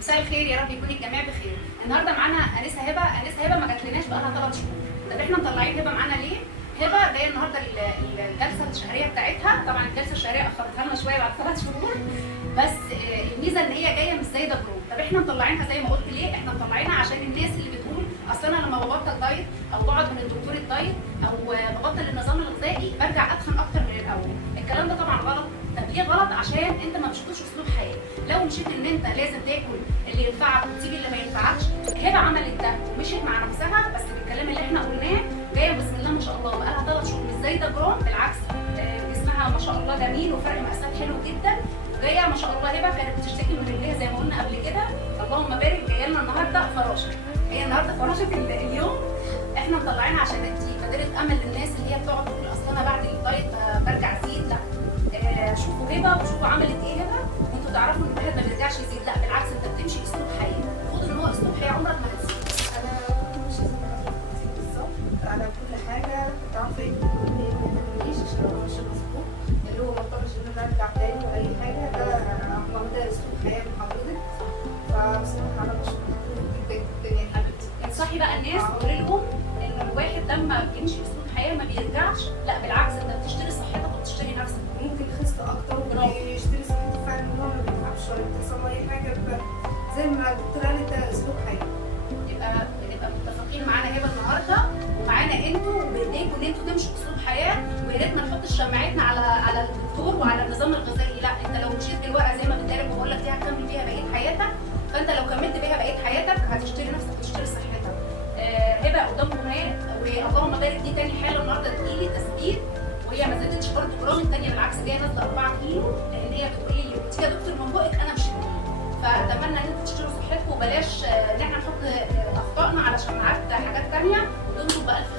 مساء الخير، يا رب يكون الجميع بخير. النهارده معانا انسه هبه. انسه هبه ما جاتلناش بقالها 3 شهور. طب احنا مطلعين هبه معانا ليه؟ هبه جايه النهارده الجلسه الشهريه بتاعتها. طبعا الجلسه الشهريه اخرتها لنا شويه بعد 3 شهور، بس الميزه ان هي جايه مش زي ده جروب. طب احنا مطلعينها زي ما قلت ليه؟ احنا مطلعينها عشان الناس اللي بتقول اصل انا لما ببطل دايت او بقعد من الدكتور الدايت او ببطل النظام الغذائي برجع اتخن اكتر من الاول. الكلام ده طبعا غلط. طب ليه غلط؟ عشان انت ما مشيتوش اسلوب حياه. لو مشيت ان انت لازم تاكل اللي ينفعك وتسيب اللي ما ينفعكش، هبه عملت ده ومشيت مع نفسها، بس بالكلام اللي احنا قلناه جايه بسم الله ما شاء الله بقالها 3 شهور مش زي ده جرام، بالعكس جسمها ما شاء الله جميل وفرق مقاسات حلو جدا. جايه ما شاء الله. هبه كانت بتشتكي من رجليها زي ما قلنا قبل كده، اللهم بارك. جايه لنا النهارده فراشه. هي النهارده فراشه اليوم. احنا مطلعينها عشان دي بادره امل للناس اللي هي بتقعد تقول اصل انا بعد الدايت برجع ازيد. لا، شوفوا هبه وشوفوا عملت ايه هبه، وانتوا تعرفوا ان الواحد ما بيرجعش يزيد. لا بالعكس، انت بتمشي اسلوب حياه. خد ان هو اسلوب حياه، عمرك ما هتزيد. انا كنت ماشيه زي ما انت قلتي بالظبط على كل حاجه. كنت عارفه ايه اللي ما يهمنيش عشان انا ماشيه مظبوط، اللي هو ما اضطرش ان انا ارجع تاني واي حاجه. ده واخده اسلوب حياه من حضرتك، فبصراحه انا بشكرك جدا جدا يا حبيبتي. انصحي بقى الناس، قولي لهم ان الواحد لما بيمشي اسلوب حياه ما بيرجعش. لا بالعكس، انت بتشتري صحتك وبتشتري نفسك. ممكن خست اكتر ويشتري صحته فعلا، ان هو ما بيتعبش ولا بتحصل له اي حاجه. زي ما الدكتور قالت ده اسلوب حياه. يبقى بنبقى متفقين معانا هبه النهارده ومعانا انتوا، وبايديكم ان انتوا تمشوا اسلوب حياه. ويا ريت ما نحطش شماعتنا على الدكتور وعلى النظام الغذائي. لا، انت لو مشيت بالورقه زي ما بتدرب وبقول لك دي هتكمل بيها بقيه حياتك، فانت لو كملت بيها بقيه حياتك هتشتري نفسك وتشتري صحتك. هبه قدامكم اهي، واللهم بارك. دي تاني حاله النهارده تجيلي تثبيت، وهي ما زادتش برضه جرام. الثانيه بالعكس جايه نازله 4 كيلو، لان هي بتقولي لي قلت يا دكتور من بقك انا مش فاتمنى ان انتوا تشتروا صحتكم وبلاش ان احنا نحط اخطائنا على شماعات حاجات ثانيه. ودمتم بالف